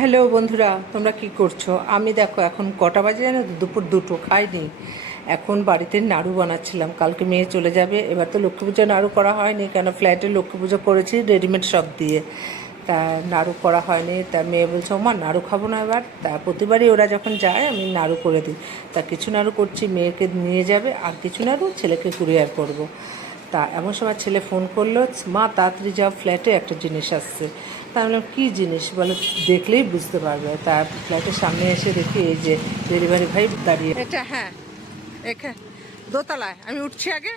Hello বন্ধুরা, তোমরা কি করছো? আমি দেখো এখন কটা বাজে জানো তো? দুপুর 2টো, খাইনি। এখন বাড়িতে নাড়ু বানাচ্ছিলাম, কালকে মেয়ে চলে যাবে। এবার তো লক্ষ্মী পুজো নাড়ু করা হয়নি, কেন ফ্ল্যাটে লক্ষ্মী পুজো করেছি রেডিমেড সব দিয়ে। তা নাড়ু করা হয়নি। তা মেয়ে বলছে, ওমা নাড়ু খাবো না এবার। তা প্রতিবারই ওরা যখন যায় আমি নাড়ু করে দিই। তা কিছু নাড়ু করছি, মেয়েকে নিয়ে যাবে, আর কিছু নাড়ু ছেলেকে কুরিয়ার করব। তা এমন সময় ছেলে ফোন করলো, মা তাড়াতাড়ি যাও, ফ্ল্যাটে একটা জিনিস আসছে। তা আমি বললাম, কী জিনিস বলে? দেখলেই বুঝতে পারবে। তার ফ্ল্যাটের সামনে এসে দেখি এই যে ডেলিভারি ভাই দাঁড়িয়ে। এটা হ্যাঁ, এখানে দোতলায়। আমি উঠছি আগে।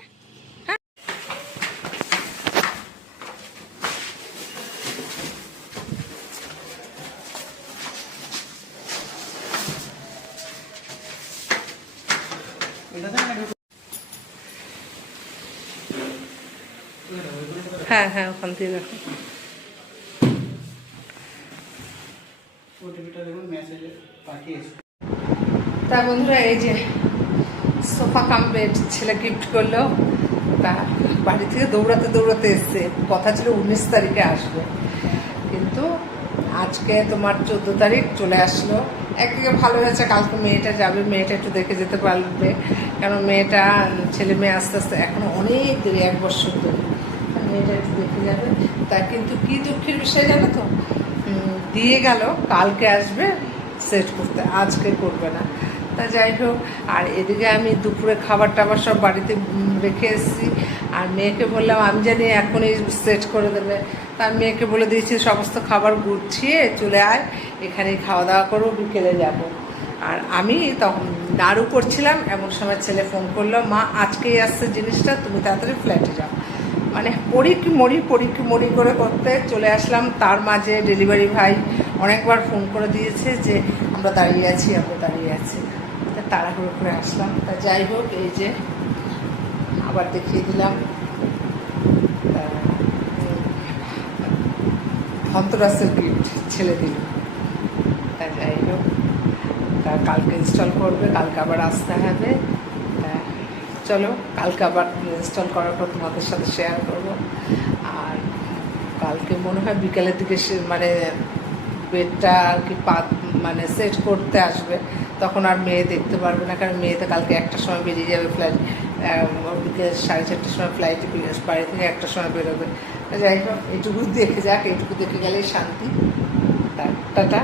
হ্যাঁ হ্যাঁ, ওখান থেকে দেখো। তা বন্ধুরা, এই যে সোফা কাম বেড ছেলে গিফট করলো। তা বাড়ি থেকে দৌড়াতে দৌড়াতে এসছে। কথা ছিল 19 তারিখে আসবে, কিন্তু আজকে তোমার 14 তারিখ চলে আসলো। একদিকে ভালো হয়েছে, কালকে মেয়েটা যাবে, মেয়েটা একটু দেখে যেতে পারবে। কারণ মেয়েটা, ছেলে মেয়ে আস্তে আস্তে এখনো অনেক দেরি, 1 বছর দেরি। মেয়েটা একটু দেখে যাবে। তা কিন্তু কি দুঃখের বিষয় জানো তো, দিয়ে গেল, কালকে আসবে সেট করতে, আজকে করবে না। তা যাই হোক, আর এদিকে আমি দুপুরে খাবার টাবার সব বাড়িতে রেখে এসেছি। আর মেয়েকে বললাম, আমি জানি এখনই সেট করে দেবে। তার মেয়েকে বলে দিয়েছি সমস্ত খাবার গুছিয়ে চলে আয়, এখানেই খাওয়া দাওয়া করবো, বিকেলে যাব। আর আমি তখন নাড়ু করছিলাম, এমন সময় ছেলে ফোন করলো, মা আজকেই আসছে জিনিসটা, তুমি তাড়াতাড়ি ফ্ল্যাটে যাও। মানে পড়ি কি মরি করে করতে চলে আসলাম। তার মাঝে ডেলিভারি ভাই অনেকবার ফোন করে দিয়েছে যে আমরা দাঁড়িয়ে আছি। তা তাড়াহুড়ো করে আসলাম। তা যাই হোক, এই যে আবার দেখিয়ে দিলাম। তা ধনতেরাসের গিফট ছেলে দিল। তা যাই হোক, তা কালকে ইনস্টল করবে, কালকে আবার আসতে হবে। চলো, কালকে আবার ইনস্টল করার পর তোমাদের সাথে শেয়ার করব। আর কালকে মনে হয় বিকেলের দিকে মানে বেডটা আর কি মানে সেট করতে আসবে। তখন আর মেয়ে দেখতে পারবে না, কারণ মেয়ে তো কালকে 1টার সময় বেরিয়ে যাবে ফ্লাইট। বিকেল 4:30টার সময় ফ্লাইটে বাড়ি থেকে 1টার সময় বেরোবে। যাই হোক, এটুকু দেখে যাক, এটুকু দেখে গেলেই শান্তি। টাটা।